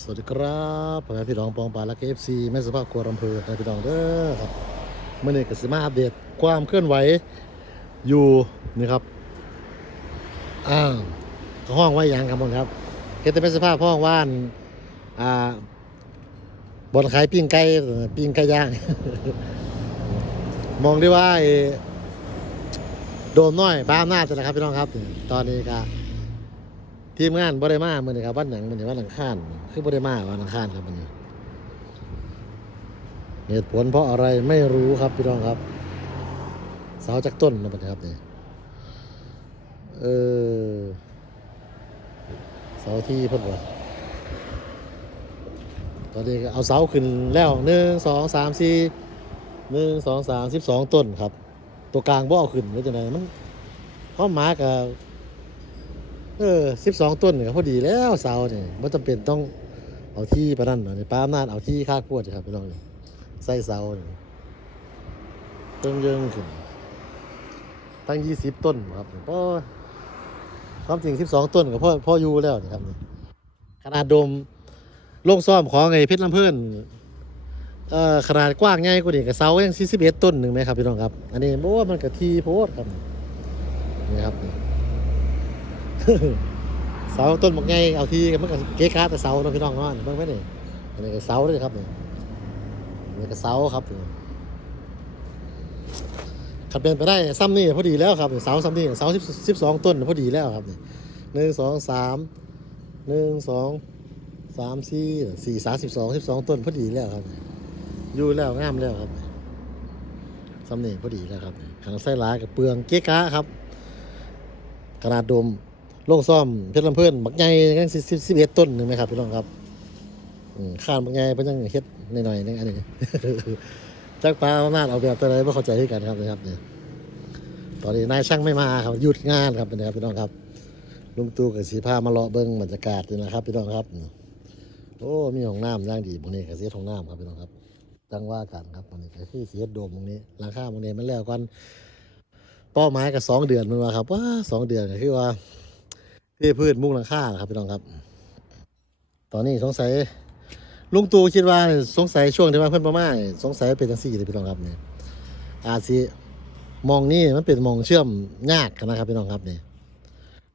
สวัสดีครับผมพี่น้องปองปลาและเอฟซีแม่สุภาพครัวรำเพอนะพี่น้องเด้อครับเมื่อนี้กสิมาอัปเดตความเคลื่อนไหวอยู่นี่ครับอ่าห้องไว้ยังครับผมครับเฮ็ดแต่แม่สุภาพห้องว่านอ่าบนขายปิ้งไก่ปิ้งไก่ย่าง มองได้ว่าโดมน้อยบ้าอำนาจนะครับพี่น้องครับ ตอนนี้ก็ ทีมงานบริมาเมื่อนี้ครับวันหนังมื่อนี้วันหลังข้านคือบริมาวันหลังข้านครับมื่อนี้เหตุผลเพราะอะไรไม่รู้ครับพี่น้องครับเสาจากต้นนะบัดนี้ครับนี่เออเสาที่เพิ่นว่าตอนนี้เอาเสาขึ้นแล้วหนึ่งสองสามสี่หนึ่งสองสามสิบสองต้นครับ ตัวกลางบ่เอาขึ้นหรือจะไหนมันขาหมากับ เออสิบสองต้นเนี่ยพอดีแล้วเสาเนี่ยไม่จำเป็นต้องเอาที่ประนั่นนะนี่ยป้าอำนาจเอาที่ค่าขวดครับพี่น้องนี่ใส่เสาเนี่ยเพิ่มเยิงขึ้นตั้งยี่สิบต้นครับเพราะความจริงสิบสองต้นกับพ่อพ่ออยู่แล้วนี่ครับขนาดดมโล่งซ่อมของไอ้เพชรลำเพื่อนเอ่อขนาดกว้างใหญ่กว่านี้กับเสายังสี่สิบเอ็ดต้นหนึ่งไหมครับพี่น้องครับ อันนี้โอ้มันกับทีโพดครับนี่ครับนี่ เสาต้นบักไงเอาที่มันก็เก๊กาแต่เสาเนาะพี่น้องเนาะเบิ่งไว้นี่อันนี้ก็เสาเลยครับนี่อันนี้ก็เสาครับขับเป็นไปได้ซ้ำนี่พอดีแล้วครับเสาซ้ำนี่เสาสิบสิบสองต้นพอดีแล้วครับนี่หนึ่งสองสามหนึ่งสองสามสี่สี่สามสิบสองสิบสองต้นพอดีแล้วครับอยู่แล้วงามแล้วครับซ้ำนี่พอดีแล้วครับขังไส้ลายกับเปลืองเก๊กาครับขนาดดม ลงซ่อมเพชรลำเพื่อนบักใหญ่กันสิบสิบเอ็ดต้นหนึ่งไหมครับพี่น้องครับข้านบักใหญ่เพิ่นยังเฮ็ดหน่อยๆนึงอันนี้จักปลาอำนาจเอาแบบตัวใดไม่เข้าใจที่กันครับนะครับเนี่ยตอนนี้นายช่างไม่มาครับหยุดงานครับนะครับพี่น้องครับลุงตู่กับสีผ้ามาเลาะเบิ้งบรรยากาศนี่นะครับพี่น้องครับ โอ้มีห้องน้ำย่างดีบางนี้กับเสียห้องน้ำครับพี่น้องครับจังว่ากันครับบางนี้ก็คือเสียโดมตรงนี้หลังคาบางนี้มันแล้วกันเป้าหมายกับสองเดือนมันว่าครับว่าสองเดือนก็คือว่า ที่พืชมุงหลังคาครับพี่น้องครับ ตอนนี้สงสัยลุงตู่คิดว่าสงสัยช่วงที่ว่าเพิ่นประมาณสงสัยเป็นจังซี่เลยพี่น้องครับเนี่ยอาจสิมองนี่มันเป็นมองเชื่อมยากนะครับพี่น้องครับเนี่ย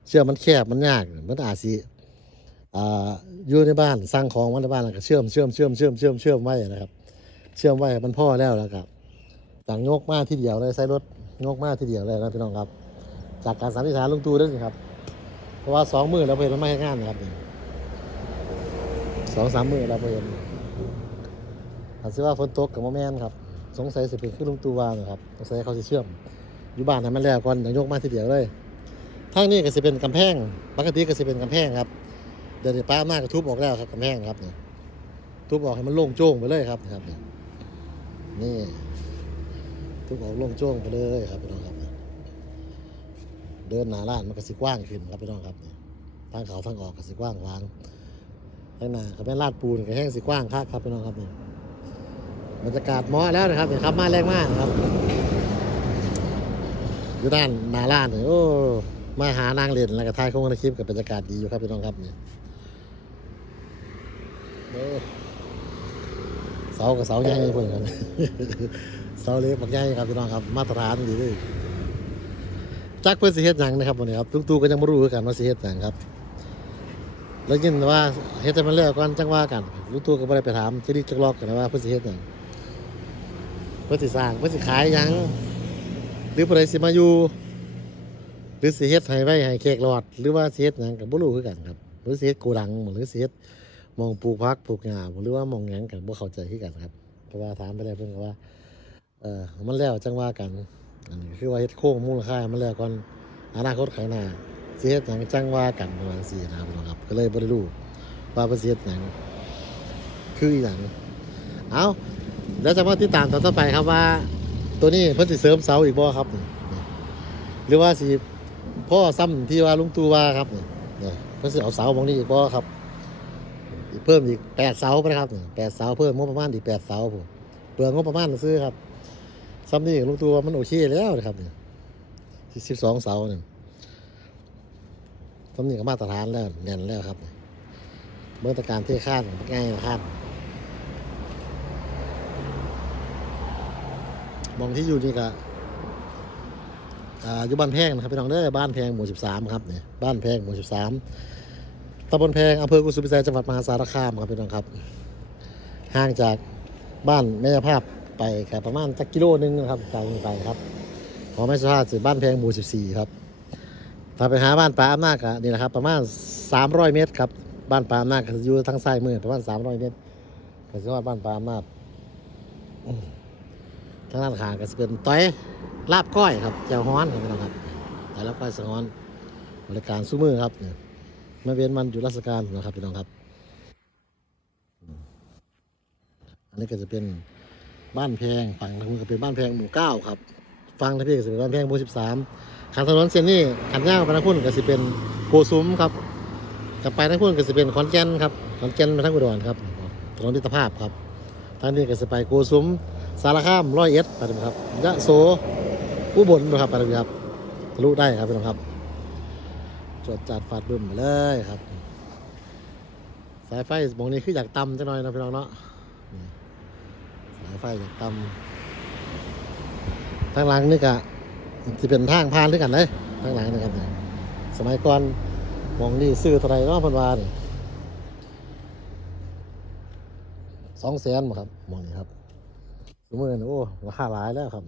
เชื่อมมันแคบมันยากมันอาจสิอ่ายู่ในบ้านสร้างของมันในบ้านแล้วก็เชื่อมเชื่อมเชื่อมเชื่อมเชื่อมเชื่อมไว้นะครับ เชื่อมไว้มันพ่อแล้วแล้วครับต่างโยกมาที่เดียวเลยใส่รถโยกมาที่เดียวเลยนะพี่น้องครับ จากการสันนิษฐานลุงตู่ด้วยครับ ราะว่าสองมือเราไปมันไม่ให้งานนะครับนี่สองสามมือเราไปเห็นอาจจะว่าฝนตกกับโมแมนครับ สงสัยสิเป็นขึ้นลงตูววานะครับสงสัยเขาจะเชื่อม อยู่บ้านให้มันแล้วก่อนอย่างยกมาทีเดียวเลยทางนี้ก็จะเป็นกำแพงปกติก็จะเป็นกำแพงครับเดี๋ยวป้าอำนาจก็ทุบออกแล้วครับกำแพงครับนี่ทุบออกให้มันโล่งโจ้งไปเลยครับนะครับนี่นี่ทุบออกโล่งโจ้งไปเลยครับพี่น้องครับ เดินหนาร้านมันก็สิกว้างขึ้นครับพี่น้องครับนี่ทางเขาทางออกก็สิกว้างขวางข้างหน้าก็เป็นลาดปูนก็แห้งสิกว้างครับครับพี่น้องครับนี่บรรยากาศมาะแล้วนะครับนี่ครับมาแรงมากครับอยู่ด้านหนาร้านนี่โอ้มาหานางเล่นแล้วก็ถ่ายคงในคลิปกับบรรยากาศดีอยู่ครับพี่น้องครับนี่โอ้เสากับเสาใหญ่เพื่อนกันเสาเล็กบักใหญ่ครับพี่น้องครับ มาตรฐานดีเลย จักเพื่อนสิเฮ็ดหยังนะครับวันนี้ครับทุกตูก็ยังไม่รู้คือกันว่าสิเฮ็ดหยังครับ แล้วยินว่าเฮ็ดให้มันแล้วก่อนจังว่ากันลูกตูก็บ่ได้ไปถามจะรีจักลอกกันนะว่าเพื่อนสิเฮ็ดหยังเพื่อนสิสร้างเพื่อนสิขายหยังหรือผู้ใดสิมาอยู่หรือสิเฮ็ดให้ไว้ให้แขกรอด หรือว่าสิเฮ็ดหยังก็บ่รู้คือกันครับหรือสิเฮ็ดโกดังหรือสิเฮ็ดมองปลูกผักปลูกหญ้าหรือว่ามองหยังกันบ่เข้าใจคือกันครับเพราะว่าถามไปแล้วเพิ่นก็ว่าเออมันแล้วจังว่ากัน อันนี้คือว่าเฮ็ดโค้งมูลค่ามันแล้วก่อนอนาคตข้างหน้าสิเฮ็ดหยังจังว่ากันประมาณสี่นะครับพี่น้องครับก็เลยบ่ได้รู้ว่าเพิ่นสิเฮ็ดหยังคืออีหยังเอาแล้วจะมาติดตามตอนต่อไปครับว่า ตัวนี้เพิ่นสิเสริมเสาอีกบ่ครับ หรือว่าสิพ่อซ้ำที่ว่าลุงตู่ว่าครับนี่นี่เพิ่นสิเอาเสาหมองนี้อีกบ่ครับเพิ่มอีกแปดเสาไปครับแปดเสาเพิ่มงบประมาณอีกแปดเสาผมเปลืองงบประมาณซื้อครับ ซ้ำนี่ลงตู่ว่ามันโอเคแล้วนะครับเนี่ยสิบสองเสาเนี่ยซ้ำนี่ก็มาตรฐานแล้วแน่นแล้วครับเมื่อตการเทข้านง่ายนะครับมองที่อยู่นี่ก็อ่าอยู่บ้านแพงนะครับพี่น้องเด้อบ้านแพงหมู่ 13 ครับเนี่ยบ้านแพงหมู่ 13ตำบลแพงอำเภอกุสุมพิสัยจังหวัดมหาสารคามครับพี่น้องครับ ห่างจากบ้านแม่ภาพ ไปแค่ประมาณสักกิโลนึงนะครับไกลไปครับขอไม่สุภาพสืบ้านแพงหมู่14 ครับถ้าไปหาบ้านป่าอำนาจก็นี่นะครับ ประมาณ 300 เมตรครับบ้านป่าอำนาจอยู่ทางซ้ายมือประมาณ 300 เมตรก็จะว่าบ้านป่าอำนาจทางด้านข้างก็จะเป็นต้อยลาบก้อยครับแจ่วฮ้อนครับน้องครับแต้อยลาบก้อยสะฮ้อนบริการสู้มือครับเนี่ยไม่เว้นมันอยู่ราชการนะครับพี่น้องครับ อันนี้ก็จะเป็น บ้านแพงฝั่งทางนู้นก็เป็นบ้านแพงหมู่เก้าครับฝั่งทางพี่ก็จะเป็นบ้านแพงหมู่สิบสามขันถนนเส้นนี้ขันย่างไปทางพุ่นก็สิเป็นโกซุ้มครับกลับไปทางพุ่นก็สิเป็นขอนแก่นครับขอนแก่นไปทางอุดรครับถนนมิตรภาพครับทางนี้ก็สิไปโกซุ้มสารคามร้อยเอ็ดไปเลยครับยะโสอุบลนะครับไปเลยครับทะลุได้ครับพี่น้องครับจดจัดฟาดบึ้มไปเลยครับ สายไฟมองนี้คืออยากตำจังหน่อยนะพี่น้องเนาะ สายไฟอยากตำทางหลังนี่กะจะเป็นทางผ่านด้วยกันเลยทางหลังนะครับเนี่ยสมัยก่อนมองนี่ซื้อเท่าไรเนาะพันวานี่สองแสนครับมองนี่ครับสมมติโอ้ราคาหลายแล้วครับ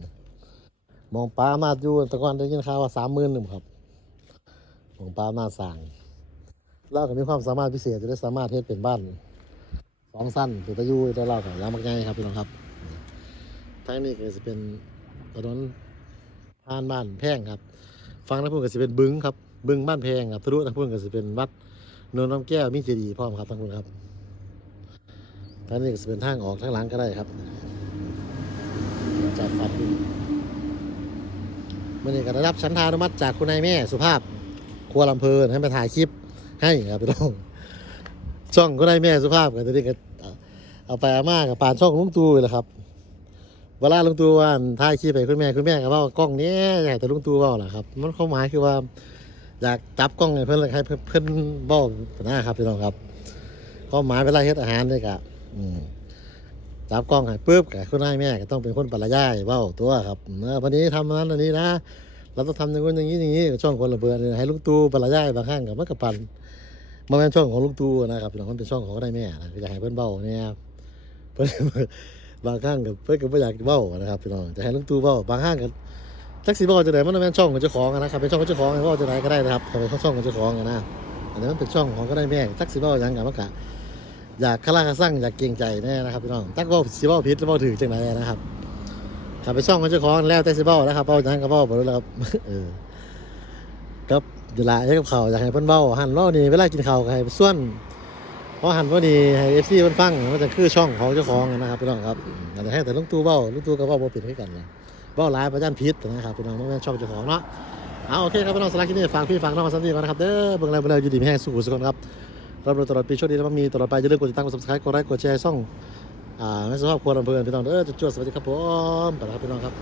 มองปลามาอยู่ตะกอนได้ยินข่าวว่าสามหมื่นหนึ่งครับ มองปลามาสั่งเราก็มีความสามารถพิเศษจะได้สามารถเฮ็ดเป็นบ้าน องสั้นเป็นตะยูได้เล่ากับยางมักง่ายครับพี่น้องครับทางนี้ก็จะเป็นถนนผ่านบ้านแพงครับฟังทางพูดก็สิเป็นบึงครับบึงบ้านแพงครับทะลุทางพูดก็สิเป็นวัดโนนน้ำแก้วมีเจดีย์พร้อมครับทางพูดครับทางนี้ก็สิเป็นทางออกทางหลังก็ได้ครับจากฟัดมื่อนี้ก็ได้รับชั้นทานุมัติจากคุณนายแม่สุภาพครัวลำเพลินให้มาถ่ายคลิปให้ครับพี่น้องช่องคุณนายแม่สุภาพก็ตอนนี้ก็ เอาไปอาม่ากับปานช่องลุงตูเลยครับเวลาลุงตูว่าถ่ายคลิปไปคุณแม่คุณแม่ก็เว่ากล้องนี้อยากแต่ลุงตู่เว่าแหละครับ มันความหมายคือว่า อยากจับกล้องให้เพื่อนให้เพื่อนเพื่อนเบ้านะครับพี่น้องครับความหมายเวลาเฮ็ดอาหารเลยกะจับกล้องให้ปุ๊บกับคุณนายแม่ก็ต้องเป็นคนปรยายบ้าตัวครับเออวันนี้ทำนั้นอันนี้นะเราต้องทำอย่างนู้อย่างนี้อย่างนี้ช่องคนละเบือนให้ลุงตูปรยายบางครั้งกับมันกับปันมันเป็นช่องของลุงตูนะครับพี่น้องมันเป็นช่องของคุณนายแม่นะอยากให้เพื่อนเบ้าเนี่ย พื่นบางครั้งกับเพื่อนก็ไม่อยากเบ้านะครับพี่น้องจะให้ลุงตู่เบ้าบางครั้งกับจักสีเบ้าจะไหนมันเป็นช่องของเจ้าของนะครับเป็นช่องของเจ้าของให้เบ้าจะไหนก็ได้นะครับเป็นช่องของเจ้าของอะนะอันนี้มันเป็นช่องของก็ได้แม่จักสีเบ้าหยังกับมันกะอยากคาราคาสั่งอยากเกรงใจแน่นะครับพี่น้องจักเบ้าสีเบ้าผิดเบ้าถือจังไหนนะครับถ้าเป็นช่องของเจ้าของแล้วแต่สีเบ้านะครับเบ้าหยังกับเบ้าหมดแล้วครับเออครับเวลาให้กับเขาอยากให้เพิ่นเบ้าหันเบ้านี่เวลากินข้าวก็ให้ส่วน เพราะหันพอดีให้เอฟซีมันฟังมันจะคือช่องของเจ้าของนะครับพี่น้องครับอาจจะให้แต่ลุงตู่เบ้าลุงตู่ก็เบ้าบ่ปิดให้กันนะเบ้าหลายประจันพิษนะครับพี่น้องไม่แม่ช่องเจ้าของเนาะเอาโอเคครับพี่น้องสำหรับคลิปนี้ฝากพี่ฝากน้องมาสักทีก่อนนะครับเด้อเบิ่งแล้วเบิ่งแล้วอยู่ดีไม่แห้งสู้สุขคนครับรับรู้ตลอดปีโชคดีแล้วมีตลอดไปอย่าลืมกดติดตามกด subscribe กดไลค์กดแชร์ช่องอ่าไม่สภาพควรลำเพลินพี่น้องเด้อจุดจวดสวัสดีครับผมไปแล้วครับพี่น้องครับ